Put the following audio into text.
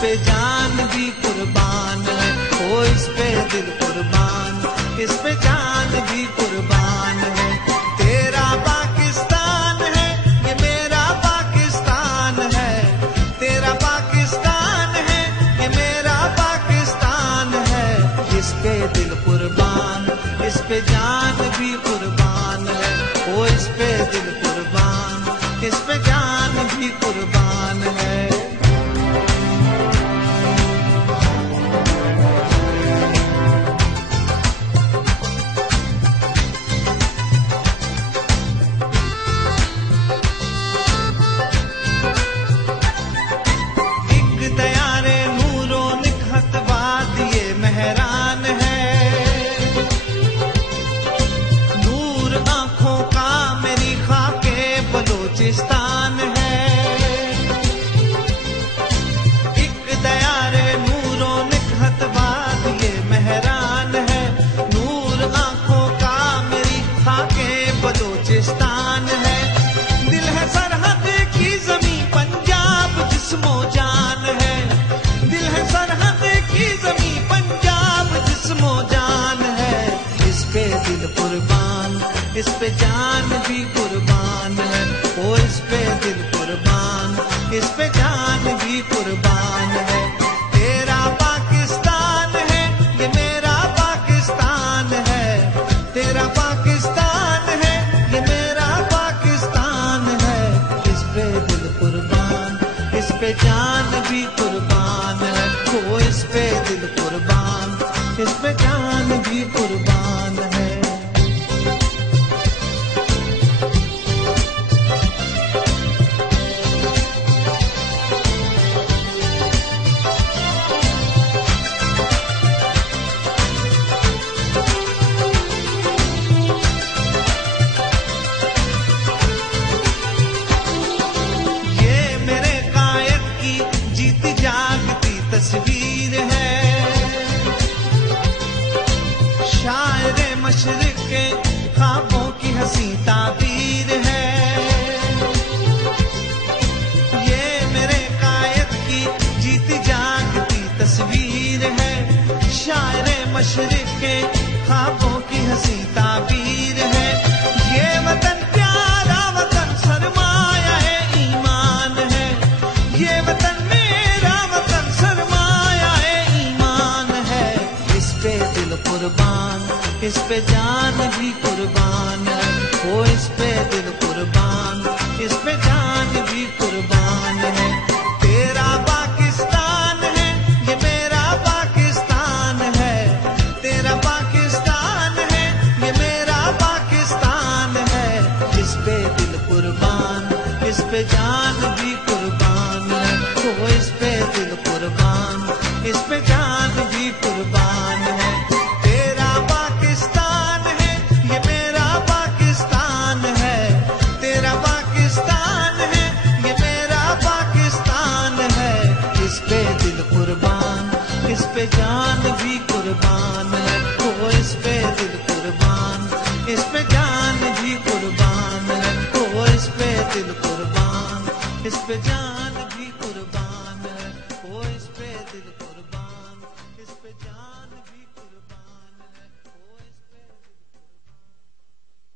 पे जान भी कुर्बान है, ओ इस पे दिल कुर्बान, इस पे जान भी कुर्बान है। तेरा पाकिस्तान है, ये मेरा पाकिस्तान है, तेरा पाकिस्तान है, ये मेरा पाकिस्तान है। इस पे दिल कुर्बान, इस पे जान भी कुर्बान है, ओ इस पे दिल कुर्बान, इस पे जान भी कुर्बान है। बलूचिस्तान है एक दयारे नूरो निकहत बाद ये मेहरान है। नूर आंखों का मेरी खाके बलूचिस्तान है। दिल है सरहद की जमीन पंजाब जिस्मो जान है, दिल है सरहद की जमीन पंजाब जिस्मो जान है। इस पे दिल कुर्बान, इस पे जान भी कुर्बान है, ओ इस पे दिल कुर्बान, इस पे जान भी कुर्बान है। तेरा पाकिस्तान है, ये मेरा पाकिस्तान है, तेरा पाकिस्तान है, ये मेरा पाकिस्तान है। इस पे दिल कुर्बान, इस पे जान भी कुर्बान है, ओ इस पे दिल कुर्बान, इस पे जान भी कुर्बान है। तस्वीर है शायरे मशरिक के ख्वाबों की हंसी ताबीर है। ये मेरे कायद की जीती जागती तस्वीर है, शायरे मशरिक के ख्वाबों की हंसी ताबीर है। ये वतन प्यारा वतन सरमाया है ईमान है, ये वतन मेरा वतन सरमाया है ईमान है। इस पे दिल कुर्बान, इस पे जान भी कुर्बान है, ओ इस पे दिल कुर्बान, इस पे जान भी कुर्बान है। तेरा पाकिस्तान है, ये मेरा पाकिस्तान है, तेरा पाकिस्तान है, ये मेरा पाकिस्तान है। इस पे दिल कुर्बान, इस पे जान भी कुर्बान है, ओ इस पे दिल कुर्बान, इस पे जान भी कुर्बान है। तेरा पाकिस्तान है, ये मेरा पाकिस्तान है, तेरा पाकिस्तान है, ये मेरा पाकिस्तान है। इस पे दिल कुर्बान, इस पे जान भी कुर्बान है, ओ इस पे दिल कुर्बान, इस पे जान भी कुर्बान है, ओ इस पे दिल कुर्बान, इस पे जान